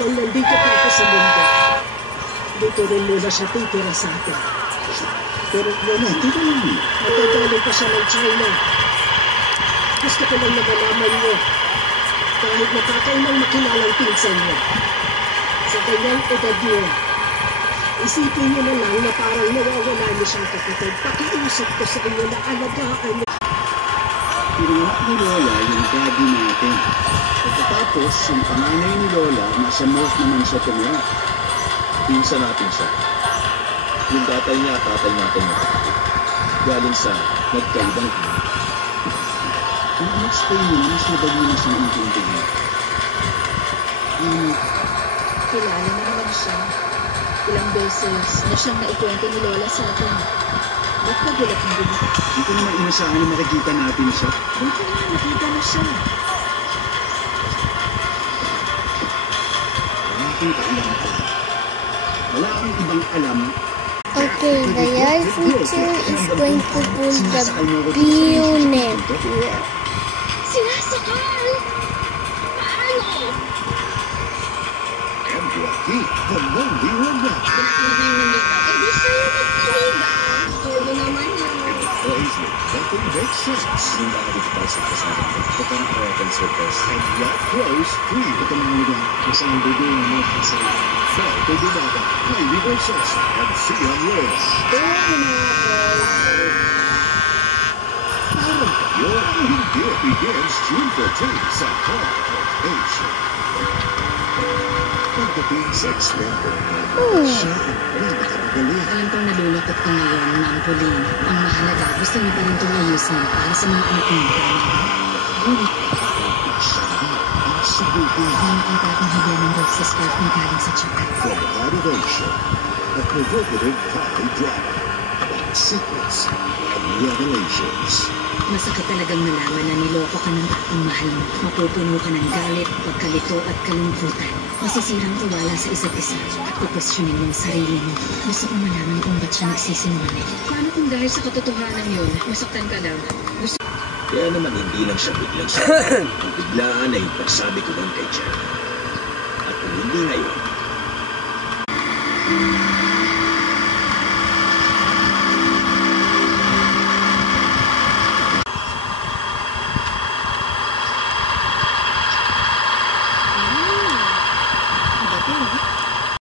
habang nandito tayo sa mundo, dito rin muna siya titira sa atin. Pero Lola, matagaling pa siya ng China. Gusto ko lang na malaman niyo, kahit nakakainang makilalang pinsan niyo, sa kanyang edad niyo, isipin niyo na lang na parang nawawala niyo siyang kapatid. Pakiusap ko sa inyo na alagaan niyo. Pinuha ni Lola yung daddy natin. Pagkatapos, yung panganay ni Lola, nasa north naman siya tumira. Pinsan natin siya. Yung tatay niya, tatay natin na. Galing sa nagkaibang ina. Kung mas-explain mo, mas madali na siyang intindihin. Kilala mo naman siya. Ilang beses na siyang naikwento ni Lola sa atin. Ba't nagulat ng gulo? Hindi ko naman inasahan na makikita natin siya. Buti nga, nakita na siya. Wala akong kailangan alam. Wala akong ibang alam. Okay, the yard feature is going to pull the bayonet. Sinasakal! Paano? And Rocky, the lonely runner. Eh, di siya yung nagkaliga. Todo naman yun. Boys, nothing makes sense. Yung nakadipal sa kasama ko. Ito ang American circus. And that close, three. Ito mga lugar. Kasi ang bigay ng mga kasama. Fly to Dumada, play River Salsa, and see on Reyes. Your hindi begins June 14 sa Carnival Nation. Pagdating sa experimento, siya ang pinakamagaling. Alam kong nalulungkot ka ngayon, Ma'am Pauline. Ang mahalaga, gusto niyo pa rin itong ayusin para sa mga anak niyo. Ngunit siya na ang sabuti. May nakita akong higyan ng rope sa scarf na galing sa Japan. From Heart of Ocean, a provocative comedy drama about secrets and revelations. Masakit talagang malaman na niloko ka ng taong mahal mo. Mapupuno ka ng galit, pagkalito at kalungkutan. Masisirang tiwala sa isa't isa at kukwestiyonin mo ang sarili mo. Gusto kong malaman kung ba't siya nagsisinungaling. Paano kung dahil sa katotohanan yun, masaktan ka daw? Kaya naman hindi lang siya biglang saktan. Ang biglaan ay pagsabi ko lang kay Jack. At kung hindi ngayon,